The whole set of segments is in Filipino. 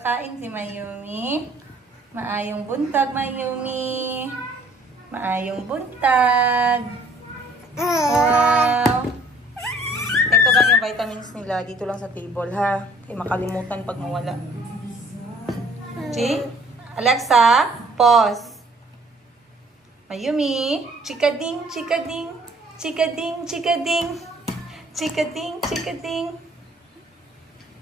kakain si Mayumi. Maayong buntag, Mayumi. Maayong buntag. Wow. Ito lang yung vitamins nila. Dito lang sa table, ha? Kaya makalimutan pag mawala. G? Alexa, pause. Mayumi. Chikading, chikading. Chikading, chikading. Chikading, chikading.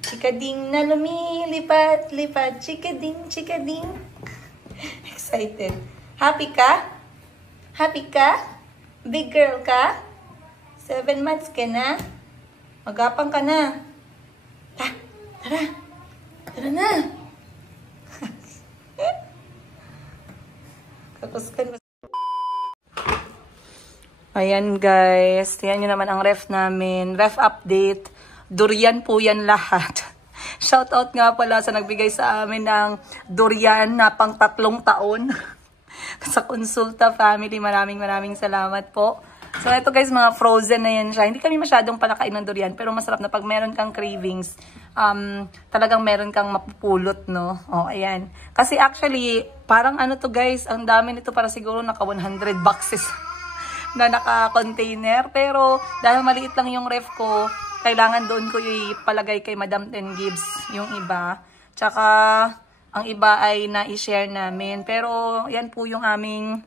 Chikading na lumilipat, lipat. Chikading, chikading. Excited. Happy ka? Happy ka? Big girl ka? 7 months ka na? Magapang ka na. Tara. Tara na. Kapaskan. Ayan guys. Tingnan nyo naman ang ref namin. Ref update. Durian po yan lahat. Shoutout nga pala sa nagbigay sa amin ng durian na pang 3 taon. Sa Consulta family, maraming salamat po. So ito guys, mga frozen na yan siya. Hindi kami masyadong palakain ng durian, pero masarap na pag meron kang cravings, talagang meron kang mapupulot, no? O, ayan. Kasi actually, parang ano to guys, ang dami nito, para siguro naka 100 boxes na naka-container. Pero dahil maliit lang yung ref ko, kailangan doon ko ipalagay kay Madam Ten Gibbs yung iba. Tsaka, ang iba ay na-share namin. Pero, yan po yung aming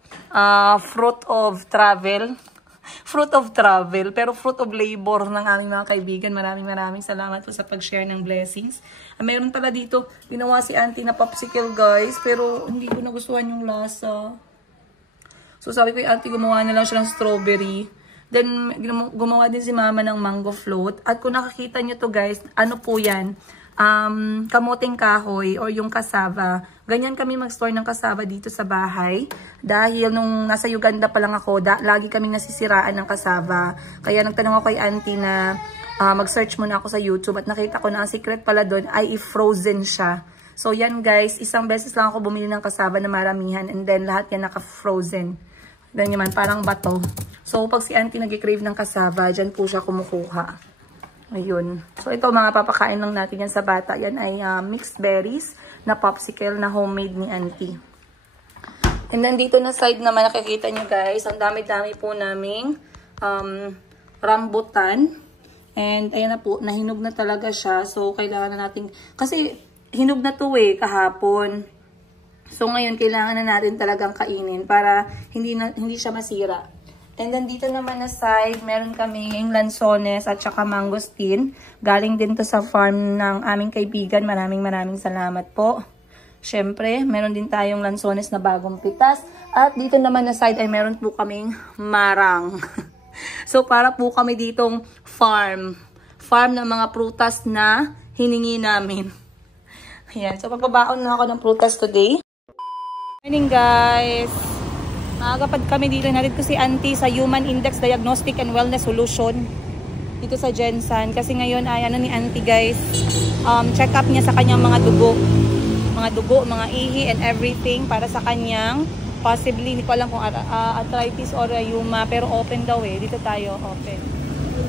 fruit of travel. Fruit of travel, pero fruit of labor ng aming mga kaibigan. Maraming salamat po sa pag-share ng blessings. Meron pala dito, ginawa si auntie na popsicle guys, pero hindi ko nagustuhan yung lasa. So, sabi ko yung auntie, gumawa na lang siya ng strawberry. Then, gumawa din si mama ng mango float. At kung nakakita nyo to guys, ano po yan? Kamuting kahoy or yung cassava. Ganyan kami mag-store ng cassava dito sa bahay. Dahil nung nasa Uganda pa lang ako, lagi kaming nasisiraan ng cassava. Kaya nagtanong ako kay auntie na mag-search muna ako sa YouTube at nakita ko na ang secret pala doon ay i-frozen siya. So yan guys, isang beses lang ako bumili ng cassava na maramihan and then lahat yan naka-frozen. Ganyan man, parang bato. So, pag si auntie nag-crave ng cassava, dyan po siya kumukuha. Ayun. So, ito mga papakain lang natin yan sa bata. Yan ay mixed berries na popsicle na homemade ni auntie. And then, dito na side naman, nakikita nyo guys, ang dami-dami po naming rambutan. And, ayan na po, nahinog na talaga siya. So, kailangan na natin, kasi hinog na to kahapon. So, ngayon, kailangan na natin talagang kainin para hindi siya masira. And then, dito naman na side, meron kaming lansones at saka mangosteen. Galing din to sa farm ng aming kaibigan. Maraming salamat po. Syempre, meron din tayong lansones na bagong pitas. At dito naman na side ay meron po kaming marang. So, para po kami ditong farm. Farm ng mga prutas na hiningi namin. Ayan. So, pagbabaon na ako ng prutas today. Morning guys! Magagapad kami dito. Nalit ko si auntie sa Human Index Diagnostic and Wellness Solution dito sa Jensen. Kasi ngayon ay ano ni auntie guys, check up niya sa kanyang mga dugo, mga ihi and everything para sa kanyang possibly, hindi ko alam kung arthritis or rheuma, pero open daw dito tayo open.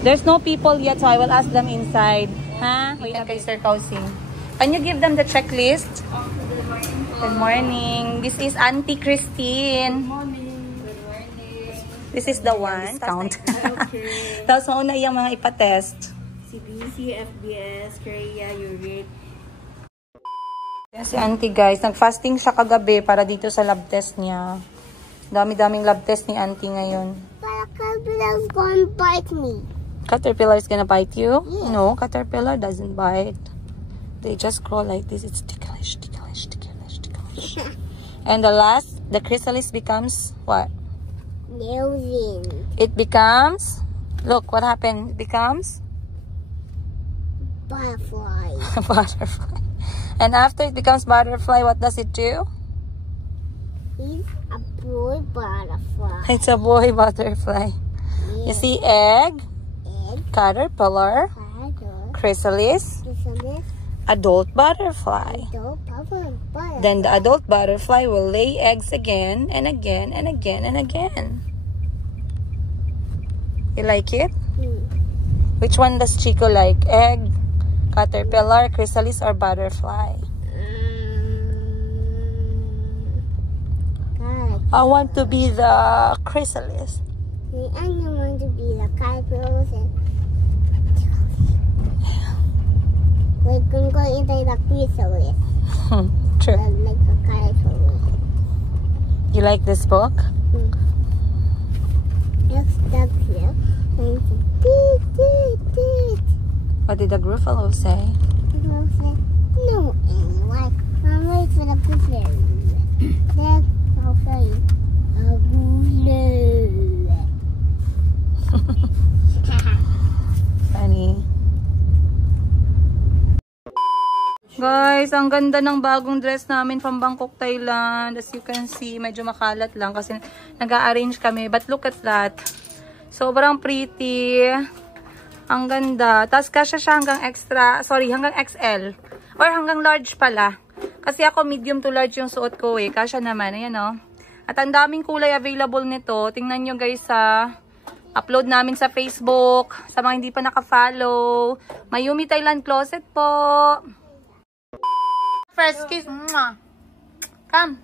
There's no people yet, so I will ask them inside. Ha? Wait kay Sir Kausing. Can you give them the checklist? Good morning. This is Auntie Christine. Good morning. Good morning. This is the one. Count. Okay. Tapos mauna iyang mga ipatest. CBC, FBS, Korea, Uric. Si Auntie guys, nag-fasting siya kagabi para dito sa lab test niya. Dami-daming lab test ni Auntie ngayon. Caterpillar's gonna bite me. Caterpillar is gonna bite you? Yeah. No, caterpillar doesn't bite. They just crawl like this. It's ticklish, ticklish, ticklish, ticklish. And the last, the chrysalis becomes what? Moving. It becomes, look what happened. It becomes Butterfly. butterfly. And after it becomes butterfly, what does it do? It's a boy butterfly. It's a boy butterfly. Yeah. You see egg, Egg, caterpillar, butterfly, chrysalis, adult butterfly. butterfly. Then the adult butterfly will lay eggs again and again and again and again. You like it? Which one does Chico like? Egg, caterpillar, chrysalis, or butterfly? I want to be the chrysalis. And you want to be the caterpillars and we can go into the chrysalis. True. Like a caterpillar. You like this book? Let's stop here. And What did the Gruffalo say? we'll say, no, and like, I'm waiting for the buffalo. Then I'll say, a buffalo. Funny. Guys, ang ganda ng bagong dress namin from Bangkok, Thailand. As you can see, medyo makalat lang kasi nag-a-arrange kami. But look at that. Sobrang pretty. Ang ganda. Tapos kasya siya hanggang hanggang XL. Or hanggang large pala. Kasi ako medium to large yung suot ko eh. Kasya naman. Ayan o. At ang daming kulay available nito. Tingnan nyo guys sa upload namin sa Facebook. Sa mga hindi pa naka-follow. Mayumi Thailand Closet po. First kiss. Mwah. Come.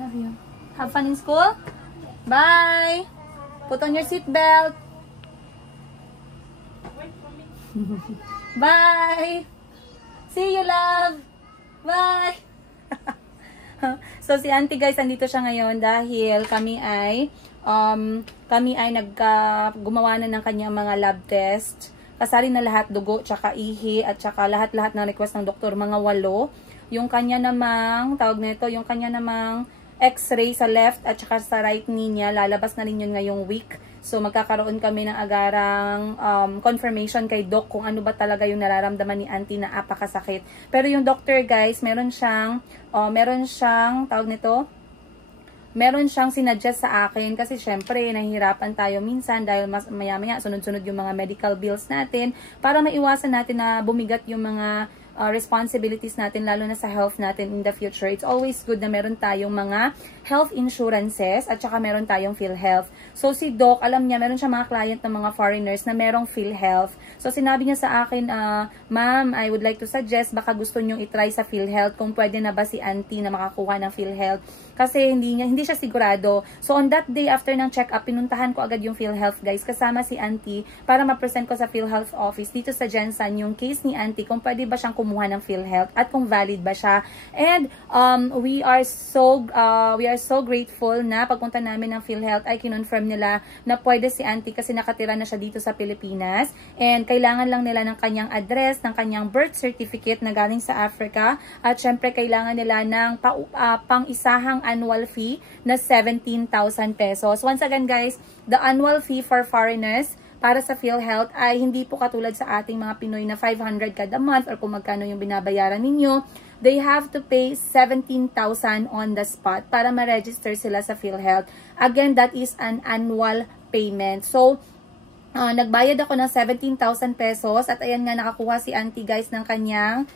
Love you. Have fun in school? Bye. Put on your seatbelt. Bye. See you, love. Bye. So, si auntie guys, andito siya ngayon dahil kami ay gumawa na ng kanyang mga lab test. Kasali na lahat, dugo, tsaka ihi, at tsaka lahat-lahat ng request ng doktor, mga 8. Yung kanya namang, tawag nito, yung kanya namang x-ray sa left at saka sa right knee niya, lalabas na rin yun ngayong week. So, magkakaroon kami ng agarang confirmation kay doc kung ano ba talaga yung nararamdaman ni auntie na apakasakit. Pero yung doctor guys, meron siyang, tawag nito, meron siyang sinuggest sa akin kasi syempre nahihirapan tayo minsan dahil maya-maya sunod-sunod yung mga medical bills natin para maiwasan natin na bumigat yung mga responsibilities natin lalo na sa health natin in the future. It's always good na meron tayong mga health insurances at saka meron tayong PhilHealth. So si Doc, alam niya, meron siya mga client ng mga foreigners na merong PhilHealth. So sinabi niya sa akin, ma'am, I would like to suggest baka gusto nyong itry sa PhilHealth kung pwede na ba si auntie na makakuha ng PhilHealth. Kasi hindi siya sigurado. So on that day after ng check-up, pinuntahan ko agad yung PhilHealth guys kasama si auntie para ma-present ko sa PhilHealth office dito sa Jensen yung case ni auntie kung pwede ba siyang kumuha ng PhilHealth at kung valid ba siya. And we are so grateful na pagpunta namin ng PhilHealth ay kinonfirm nila na pwede si auntie kasi nakatira na siya dito sa Pilipinas and kailangan lang nila ng kanyang address, ng kanyang birth certificate na galing sa Africa at syempre kailangan nila ng pang-isahang annual fee na 17,000 pesos. Once again guys, the annual fee for foreigners para sa PhilHealth ay hindi po katulad sa ating mga Pinoy na 500 kada month or kung magkano yung binabayaran ninyo. They have to pay 17,000 on the spot para ma-register sila sa PhilHealth. Again, that is an annual payment. So, nagbayad ako ng 17,000 pesos at ayan nga nakakuha si auntie guys ng kanyang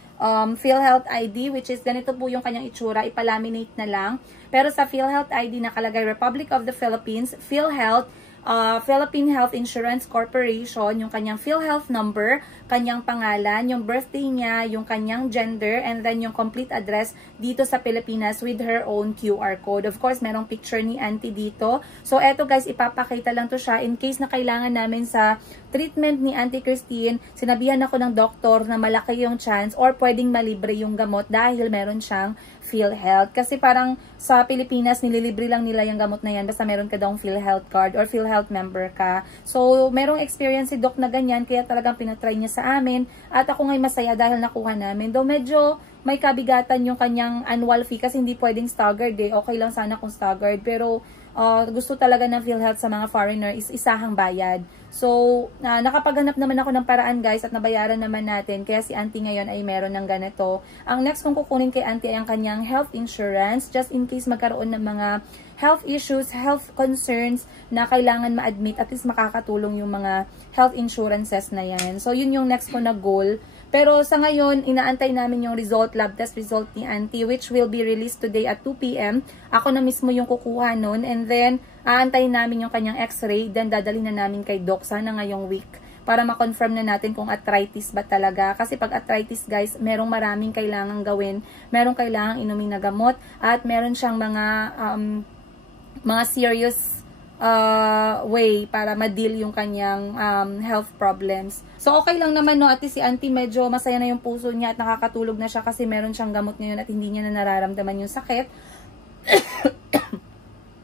PhilHealth ID, which is ganito po yung kanyang itsura, ipalaminate na lang. Pero sa PhilHealth ID nakalagay Republic of the Philippines, PhilHealth, Philippine Health Insurance Corporation, yung kanyang PhilHealth number, kanyang pangalan, yung birthday niya, yung kanyang gender, and then yung complete address dito sa Pilipinas with her own QR code. Of course, merong picture ni auntie dito. So, eto guys, ipapakita lang to siya in case na kailangan namin sa treatment ni Auntie Christine. Sinabihan ako ng doktor na malaki yung chance or pwedeng malibre yung gamot dahil meron siyang PhilHealth. Kasi parang sa Pilipinas, nililibre lang nila yung gamot na yan basta meron ka daw PhilHealth card or PhilHealth member ka. So, merong experience si Doc na ganyan, kaya talagang pinatry niya sa amin. At ako nga'y masaya dahil nakuha namin. Though medyo may kabigatan yung kanyang annual fee kasi hindi pwedeng staggered eh. Okay lang sana kung staggered. Pero gusto talaga ng PhilHealth sa mga foreigner is isahang bayad. So, nakapaghanap naman ako ng paraan guys at nabayaran naman natin. Kaya si auntie ngayon ay meron ng ganito. Ang next kong kukunin kay auntie ay ang kanyang health insurance. Just in case magkaroon ng mga health issues, health concerns na kailangan ma-admit. At least makakatulong yung mga health insurances na yan. So, yun yung next ko na goal. Pero sa ngayon, inaantay namin yung lab test result ni auntie which will be released today at 2 p.m. Ako na mismo yung kukuha nun and then aantayin namin yung kanyang x-ray then dadalhin na namin kay Doc sana ngayong week para ma-confirm na natin kung arthritis ba talaga. Kasi pag arthritis guys, merong maraming kailangang gawin, merong kailangang inumin na gamot, at meron siyang mga serious way para ma-deal yung kanyang health problems. So okay lang naman no, at si auntie medyo masaya na yung puso niya at nakakatulog na siya kasi meron siyang gamot ngayon at hindi niya na nararamdaman yung sakit.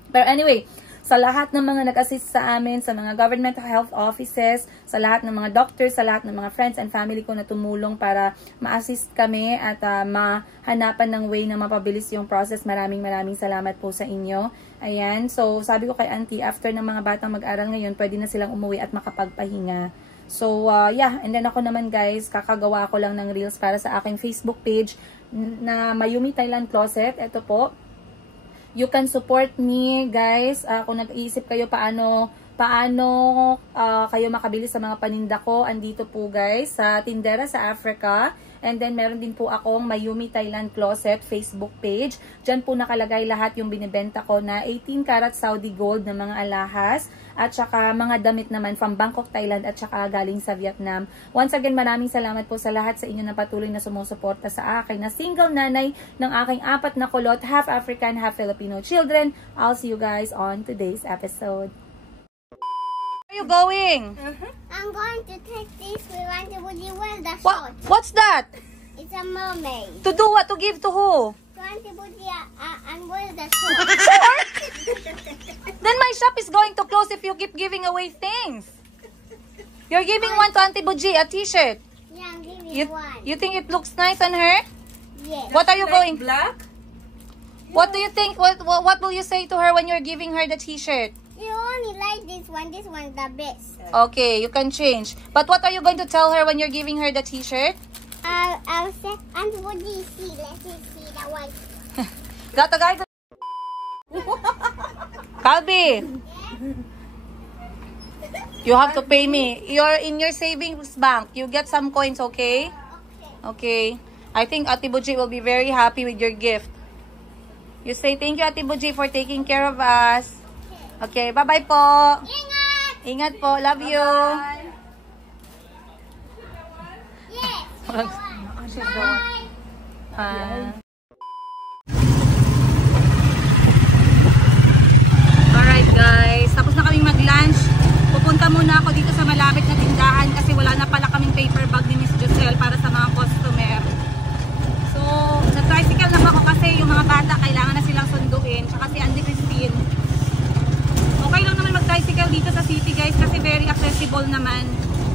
Pero anyway, sa lahat ng mga nag-assist sa amin, sa mga government health offices, sa lahat ng mga doctors, sa lahat ng mga friends and family ko na tumulong para ma-assist kami at mahanapan ng way na mapabilis yung process. Maraming salamat po sa inyo. Ayan, so sabi ko kay auntie, after ng mga batang mag-aral ngayon, pwede na silang umuwi at makapagpahinga. So yeah, and then ako naman guys, kakagawa ko lang ng reels para sa aking Facebook page na Mayumi Thailand Closet. Ito po. You can support me, guys. Kung nag-iisip kayo paano kayo makabili sa mga paninda ko, andito po guys, sa Tindera sa Africa. And then meron din po akong Mayumi Thailand Closet Facebook page. Diyan po nakalagay lahat yung binibenta ko na 18 karat Saudi gold na mga alahas. At saka mga damit naman from Bangkok, Thailand at saka galing sa Vietnam. Once again, maraming salamat po sa lahat sa inyo na patuloy na sumusuporta sa akin na single nanay ng aking 4 na kulot, half African, half Filipino children. I'll see you guys on today's episode. Where are you going? I'm going to take this. We want to put you in the What? shot. What's that? It's a mermaid. To do what? To give to who? We want to put the and with the shot. Then my shop is going to close if you keep giving away things. You're giving one to Auntie Buji, a t-shirt. Yeah, I'm giving you one. You think it looks nice on her? Yes. What are you going? Black? What do you think? What will you say to her when you're giving her the t-shirt? You only like this one. This one's the best. Okay, you can change. But what are you going to tell her when you're giving her the t-shirt? I'll say, and what do you see? Let me see that one. Got the guy. Kalbi, you have to pay me. You're in your savings bank. You get some coins, okay? Okay. I think Ate Buji will be very happy with your gift. You say thank you, Ate Buji, for taking care of us. Okay, bye-bye po. Ingat! Ingat po. Love you. Yes. Bye. Alright guys, tapos na kaming mag-lunch. Pupunta muna ako dito sa malapit na tindahan kasi wala na pala kaming paper bag ni Miss Giselle para sa mga customer. So, nag-tricycle lang ako kasi yung mga bata kailangan na silang sunduin. Tsaka si Andy Christine. Okay lang naman mag-tricycle dito sa city guys kasi very accessible naman.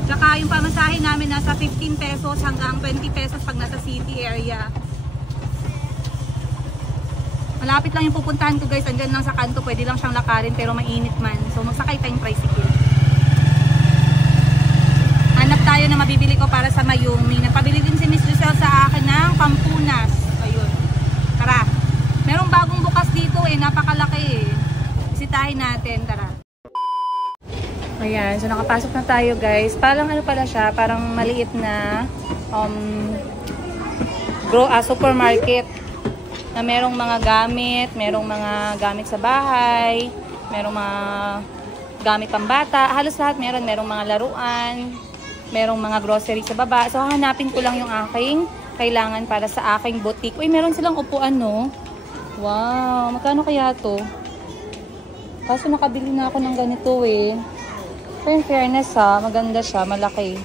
Tsaka yung pamasahe namin nasa 15 pesos hanggang 20 pesos pag nasa city area. Malapit lang yung pupuntahan ko guys, andyan lang sa kanto, pwede lang siyang lakarin pero mainit man. So magsakay tayong tricycle. Hanap tayo na mabibili ko para sa Mayumi. Nagpabili din si Miss Giselle sa akin ng pampunas. Ayun. Tara. Merong bagong bukas dito napakalaki Bisitahin natin, tara. Ayan, so nakapasok na tayo guys. Parang ano pala siya, parang maliit na supermarket. Na merong mga gamit sa bahay, merong mga gamit pambata, halos lahat meron, merong mga laruan, merong mga grocery sa baba. So hahanapin ko lang yung aking kailangan para sa aking boutique. Uy, meron silang upuan, no? Wow, magkano kaya to? Kaso nakabili na ako ng ganito Pero in fairness maganda siya, malaki.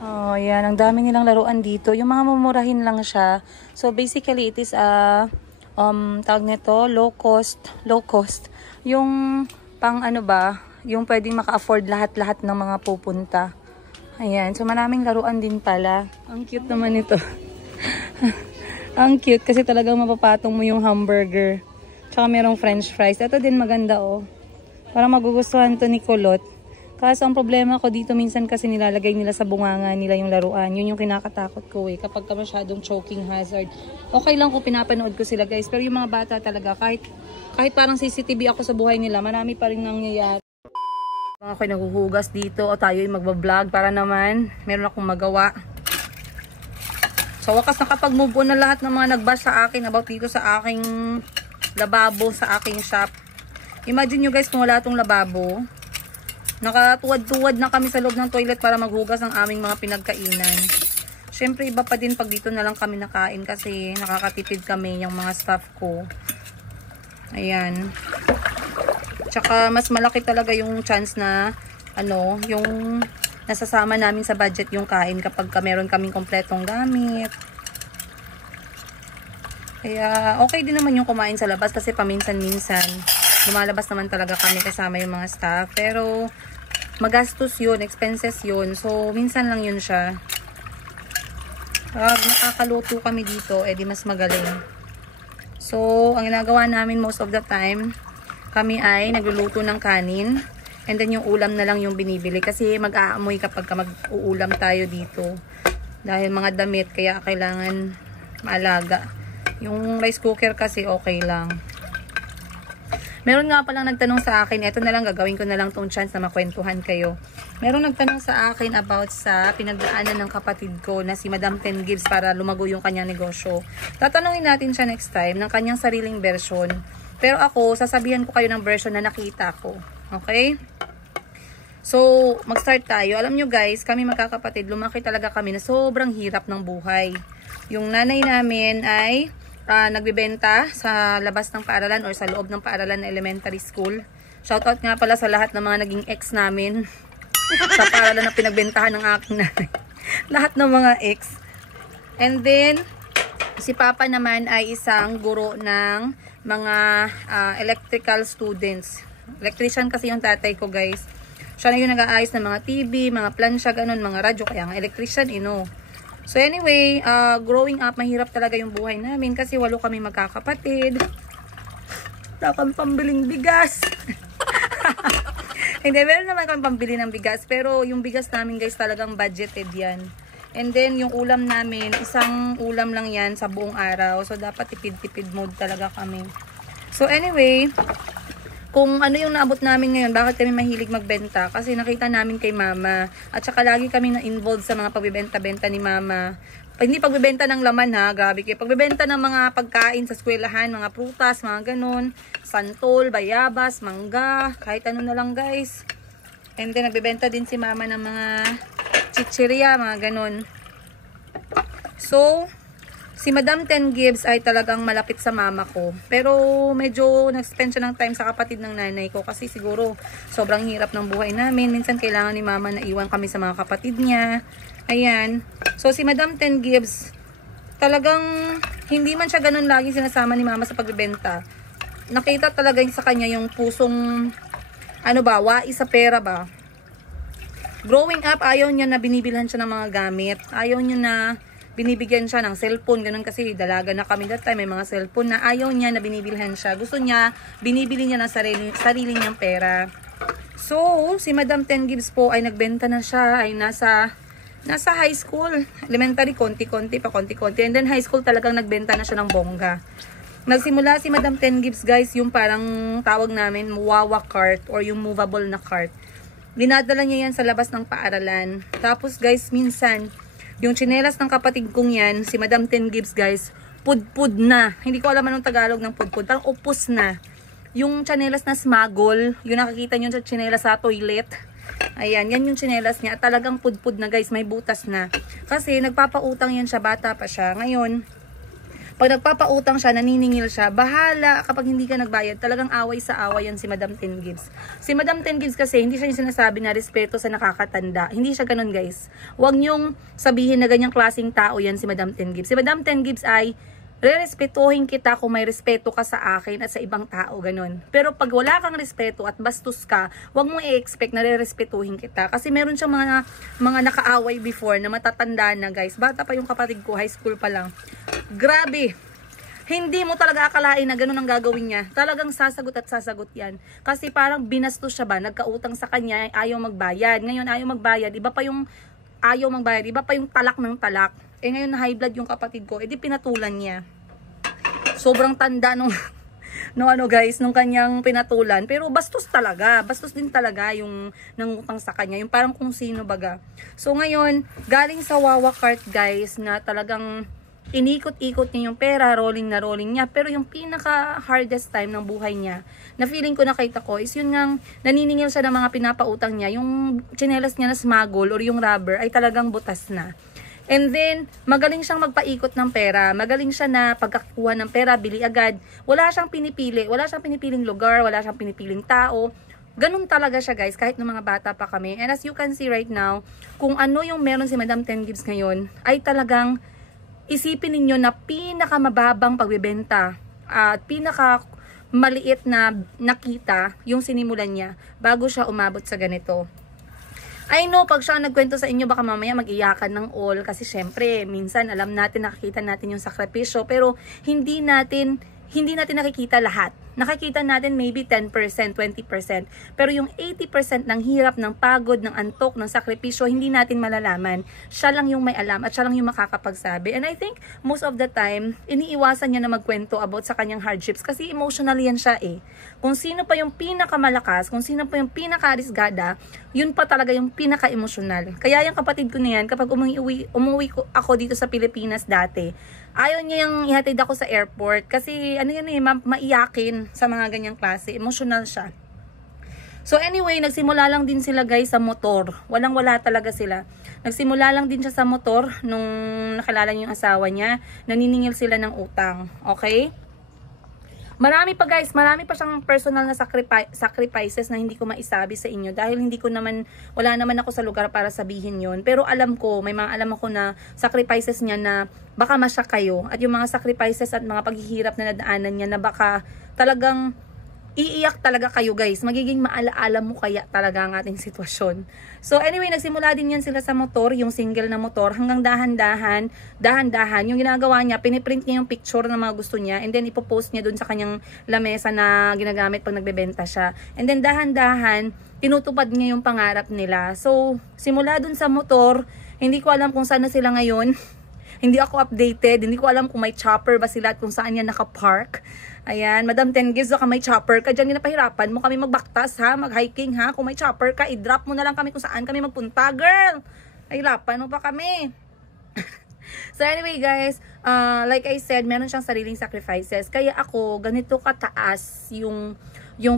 Oh, yan. Ang dami nilang laruan dito. Yung mga mumurahin lang siya. So, basically, it is tawag nito, low cost. Yung pang ano ba, yung pwedeng maka-afford lahat-lahat ng mga pupunta. Ayan. So, maraming laruan din pala. Ang cute naman ito. Ang cute kasi talagang mapapatong mo yung hamburger. Tsaka merong french fries. Ito din maganda Parang magugustuhan to ni Kulot. Kaso ang problema ko dito minsan kasi nilalagay nila sa bunganga nila yung laruan. Yun yung kinakatakot ko kapag ka masyadong choking hazard. Okay lang kung pinapanood ko sila guys. Pero yung mga bata talaga kahit parang CCTV ako sa buhay nila, marami pa rin nangyayari. Ako'y naguhugas dito o tayo'y magbablog para naman meron akong magawa. So wakas nakapag-move on na lahat ng mga nag-bash sa akin about dito sa aking lababo sa aking shop. Imagine nyo guys kung wala itong lababo. Nakatuwad-tuwad na kami sa loob ng toilet para maghugas ng aming mga pinagkainan. Syempre, iba pa din pag dito na lang kami nakain kasi nakakatipid kami yung mga staff ko. Ayan. Tsaka, mas malaki talaga yung chance na, yung nasasama namin sa budget yung kain kapag meron kaming kompletong gamit. Kaya, okay din naman yung kumain sa labas kasi paminsan-minsan, lumalabas naman talaga kami kasama yung mga staff. Pero, magastos yun, expenses yun. So, minsan lang yun siya. Pag nakakaluto kami dito, edi mas magaling. So, ang ginagawa namin most of the time, kami ay nagluluto ng kanin. And then, yung ulam na lang yung binibili. Kasi mag-aamoy kapag mag-uulam tayo dito. Dahil mga damit, kaya kailangan maalaga. Yung rice cooker kasi okay lang. Meron nga palang nagtanong sa akin, eto na lang, gagawin ko na lang tong chance na makwentuhan kayo. Meron nagtanong sa akin about sa pinagdaanan ng kapatid ko na si Madam Ten Gibbs para lumago yung kanyang negosyo. Tatanungin natin siya next time ng kanyang sariling version. Pero ako, sasabihan ko kayo ng version na nakita ko. Okay? So, mag-start tayo. Alam nyo guys, kami magkakapatid, lumaki talaga kami na sobrang hirap ng buhay. Yung nanay namin ay nagbibenta sa labas ng paaralan or sa loob ng paaralan na elementary school. Shoutout nga pala sa lahat ng mga naging ex namin sa paaralan na pinagbentahan ng aking nanay. Lahat ng mga ex. And then, si Papa naman ay isang guro ng mga electrical students. Electrician kasi yung tatay ko guys. Siya na yung nag-aayos ng mga TV, mga plansya, ganun, mga radyo. Kaya nga electrician, So anyway, growing up, mahirap talaga yung buhay namin kasi 8 kami magkakapatid. Wala kami pambiling bigas. Hindi, meron naman kami pambili ng bigas. Pero yung bigas namin guys talagang budgeted yan. And then yung ulam namin, isang ulam lang yan sa buong araw. So dapat tipid-tipid mode talaga kami. So anyway, kung ano yung naabot namin ngayon, bakit kami mahilig magbenta? Kasi nakita namin kay mama. At saka lagi kami na-involved sa mga pagbibenta-benta ni mama. Hindi pagbibenta ng laman ha, grabe kayo. Pagbibenta ng mga pagkain sa eskwelahan, mga prutas, mga ganun. Santol, bayabas, mangga, kahit ano na lang guys. And then nagbibenta din si mama ng mga chichirya, mga ganun. So, si Madam Ten Gibbs ay talagang malapit sa mama ko. Pero medyo nag-spend siya ng time sa kapatid ng nanay ko kasi siguro sobrang hirap ng buhay namin. Minsan kailangan ni mama na iwan kami sa mga kapatid niya. Ayan. So si Madam Ten Gibbs, talagang hindi man siya ganun lagi sinasama ni mama sa pagbebenta. Nakita talaga sa kanya yung pusong, wais sa pera ba. Growing up, ayaw niya na binibilhan siya ng mga gamit. Ayaw niya na binibigyan siya ng cellphone, ganun kasi dalaga na kami that time, may mga cellphone na ayaw niya na binibilhan siya. Gusto niya, binibili niya ng sarili niyang pera. So, si Madam Ten Gibbs po ay nagbenta na siya, ay nasa high school. Elementary, konti-konti pa, konti-konti. And then high school talagang nagbenta na siya ng bongga. Nagsimula si Madam Ten Gibbs guys, yung parang tawag namin, Wawa cart or yung movable na cart. Dinadala niya yan sa labas ng paaralan. Tapos guys, minsan, yung tsinelas ng kapatid kong yan, si Madam Ten Gibbs guys, pudpud na. Hindi ko alam anong Tagalog ng pudpud. Parang upos na. Yung tsinelas na smagol, yung nakikita nyo sa tsinelas sa toilet. Ayan, yan yung tsinelas niya. Talagang pudpud na guys, may butas na. Kasi nagpapautang yan siya, bata pa siya. Ngayon, pag nagpapautang siya, naniningil siya, bahala kapag hindi ka nagbayad. Talagang away sa away yan si Madam Ten Gibbs. Si Madam Ten Gibbs kasi, hindi siya yung sinasabi na respeto sa nakakatanda. Hindi siya ganun guys. Huwag niyong sabihin na ganyang klaseng tao yan si Madam Ten Gibbs. Si Madam Ten Gibbs ay, re-respetuhin kita kung may respeto ka sa akin at sa ibang tao, ganun. Pero pag wala kang respeto at bastos ka, huwag mong i-expect na re-respetuhin kita. Kasi meron siyang mga nakaaway before na matatanda na guys. Bata pa yung kapatid ko, high school pa lang. Grabe. Hindi mo talaga akalain na ganun ang gagawin niya. Talagang sasagot at sasagot yan. Kasi parang binastos siya ba, nagkautang sa kanya, ayaw magbayad. Ngayon ayaw magbayad, iba pa yung ayaw magbayad, iba pa yung talak ng talak. Eh ngayon na high blood yung kapatid ko, edi pinatulan niya. Sobrang tanda nung nung kanyang pinatulan. Pero bastos talaga. Bastos din talaga yung nangutang sa kanya. Yung parang kung sino baga. So ngayon, galing sa Wawa Cart guys, na talagang inikot-ikot niya yung pera, rolling na rolling niya. Pero yung pinaka-hardest time ng buhay niya, na feeling ko nakita ko, is yun ngang naniningil siya ng mga pinapautang niya. Yung tsinelas niya na smuggle or yung rubber ay talagang butas na. And then, magaling siyang magpaikot ng pera. Magaling siya na pagkakuha ng pera, bili agad. Wala siyang pinipili. Wala siyang pinipiling lugar, wala siyang pinipiling tao. Ganun talaga siya guys, kahit nung mga bata pa kami. And as you can see right now, kung ano yung meron si Madam 10 Gibbs ngayon, ay talagang isipin ninyo na pinakamababang pagbebenta at pinakamaliit na nakita yung sinimulan niya bago siya umabot sa ganito. I know, pag siya nagkwento sa inyo, baka mamaya mag-iyakan ng all kasi syempre, minsan alam natin, nakikita natin yung sakripisyo, pero hindi natin nakikita lahat. Nakikita natin maybe 10%, 20%. Pero yung 80% ng hirap, ng pagod, ng antok, ng sakripisyo, hindi natin malalaman. Siya lang yung may alam at siya lang yung makakapagsabi. And I think most of the time, iniiwasan niya na magkwento about sa kanyang hardships kasi emotional yan siya eh. Kung sino pa yung pinakamalakas, kung sino pa yung pinaka-arisgada, yun pa talaga yung pinaka-emotional. Kaya yung kapatid ko na yan, kapag umuwi ako dito sa Pilipinas dati, ayaw niya yung ihatid ako sa airport kasi ano yan eh, maiyakin sa mga ganyang klase. Emotional siya. So anyway, nagsimula lang din sila guys sa motor. Walang-wala talaga sila. Nagsimula lang din siya sa motor nung nakilala niya yung asawa niya. Naniningil sila ng utang. Okay? Marami pa guys, marami pa siyang personal na sacrifices na hindi ko maisabi sa inyo dahil wala naman ako sa lugar para sabihin yon. Pero alam ko, may mga alam ako na sacrifices niya na baka masya kayo at yung mga sacrifices at mga paghihirap na nadaanan niya na baka talagang iiyak talaga kayo guys. Magiging maalaala mo kaya talaga ang ating sitwasyon. So anyway, nagsimula din yan sila sa motor, yung single na motor, hanggang dahan-dahan. Yung ginagawa niya, piniprint niya yung picture na mga gusto niya and then ipopost niya dun sa kanyang lamesa na ginagamit pag nagbebenta siya. And then dahan-dahan, tinutupad niya yung pangarap nila. So simula dun sa motor, hindi ko alam kung saan na sila ngayon. Hindi ako updated, hindi ko alam kung may chopper ba sila at kung saan yan nakapark. Ayan, Madam 10 Gibbs, baka may chopper ka dyan, napahirapan mo kami magbaktas ha, mag-hiking ha. Kung may chopper ka, i-drop mo na lang kami kung saan kami magpunta, girl. Hirapan mo pa kami. So anyway guys, like I said, meron siyang sariling sacrifices. Kaya ako, ganito kataas yung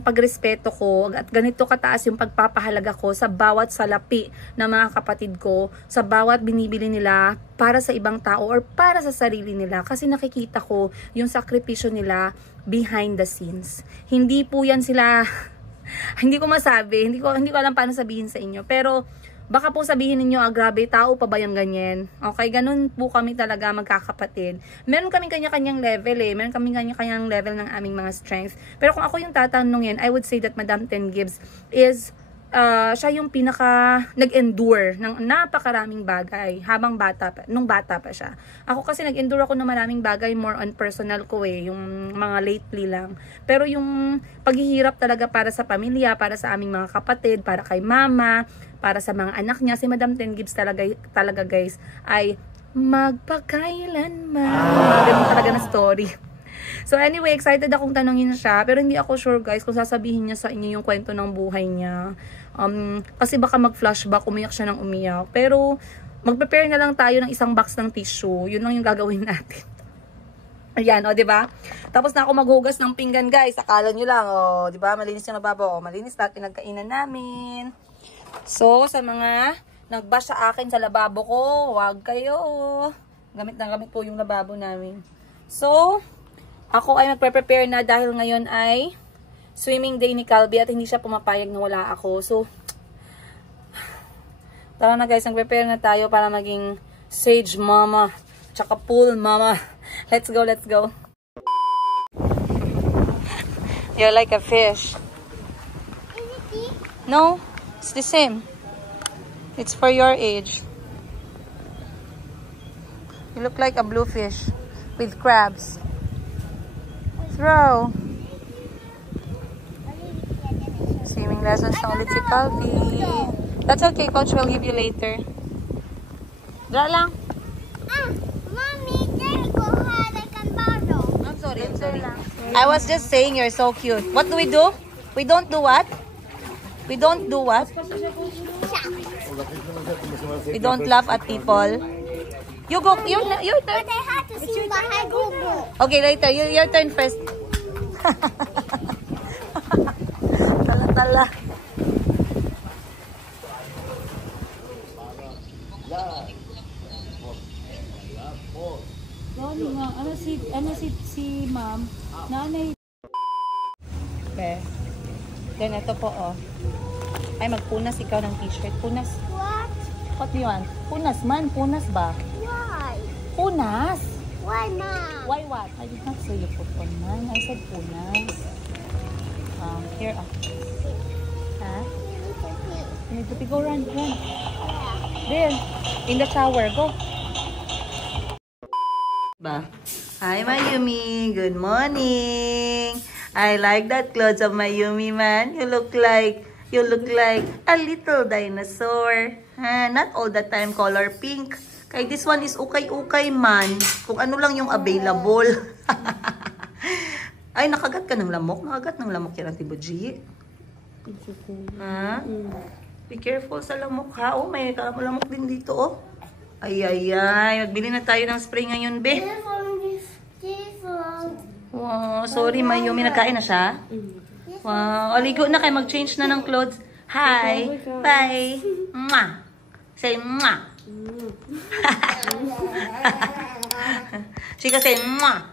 pagrespeto ko at ganito kataas yung pagpapahalaga ko sa bawat salapi ng mga kapatid ko, sa bawat binibili nila para sa ibang tao or para sa sarili nila kasi nakikita ko yung sakripisyo nila behind the scenes. Hindi po yan sila hindi ko masabi, hindi ko alam paano sabihin sa inyo, pero baka po sabihin ninyo, grabe, tao pa ba yung ganyan? Okay, ganun po kami talaga magkakapatid. Meron kaming kanya-kanyang level eh. Meron kaming kanya-kanyang level ng aming mga strengths. Pero kung ako yung tatanungin, I would say that Madam 10 Gibbs is siya yung pinaka nag-endure ng napakaraming bagay habang nung bata pa siya. Ako kasi nag-endure ako ng maraming bagay, more on personal ko eh, yung mga lately lang. Pero yung paghihirap talaga para sa pamilya, para sa aming mga kapatid, para kay mama, para sa mga anak niya, si Madam 10 Gibbs talaga guys, ay magpakailanman. Ganun talaga na story. So anyway, excited akong tanungin siya, pero hindi ako sure guys kung sasabihin niya sa inyo yung kwento ng buhay niya. Kasi baka mag-flashback, umiyak siya ng umiyak. Pero mag-prepare na lang tayo ng isang box ng tissue. Yun lang yung gagawin natin. Ayan, o, diba? Tapos na ako maghugas ng pinggan guys. Akala nyo lang, o, diba? Malinis yung lababo. O, malinis natin nagkainan namin. So, sa mga nag-bash sa akin sa lababo ko, wag kayo. Gamit na gamit po yung lababo namin. So, ako ay magpe-prepare na dahil ngayon ay swimming day ni Calby at hindi siya pumapayag na wala ako. So, tara na guys, nag-prepare na tayo para maging sage mama, tsaka pool mama. Let's go, let's go. You're like a fish. No, it's the same. It's for your age. You look like a blue fish with crabs. Throw. Swimming lessons na ulit si Calby. That's okay, coach will give you later. Dra lang. Mommy, there go ahead. I can borrow. I'm sorry. I was just saying you're so cute. What do? We don't do what? We don't do what? We don't laugh at people. You go, you're But I had to Kasi bahay gugu. Okay, later. Your turn first. Tala-tala. Si ma'am, nanay. Okay. Then, ito po, oh. Ay, magpunas ikaw ng t-shirt. Punas. What? What do you want? Punas man. Punas ba? Why? Punas. Why, Mom? Why what? I did not say you put on man. I said punas. Here, Huh? You need to pee. Go run. There. In the shower. Go. Ba? Hi, Mayumi. Good morning. I like that clothes of Mayumi, man. You look like a little dinosaur. Not all the time color pink. Kay this one is ukay-ukay, man. Kung ano lang yung available. Ay, nakagat ka ng lamok. Nakagat ng lamok yan, Ate Buji. Ha? Be careful sa lamok, ha? Oh, may lamok din dito, oh. Ay. Magbili na tayo ng spray ngayon, be. Wow, sorry, Mayumi. Nagkain na siya? Wow. Aligo na kayo. Mag-change na ng clothes. Hi. Bye. Mwah. Say mwah. She can say mwah.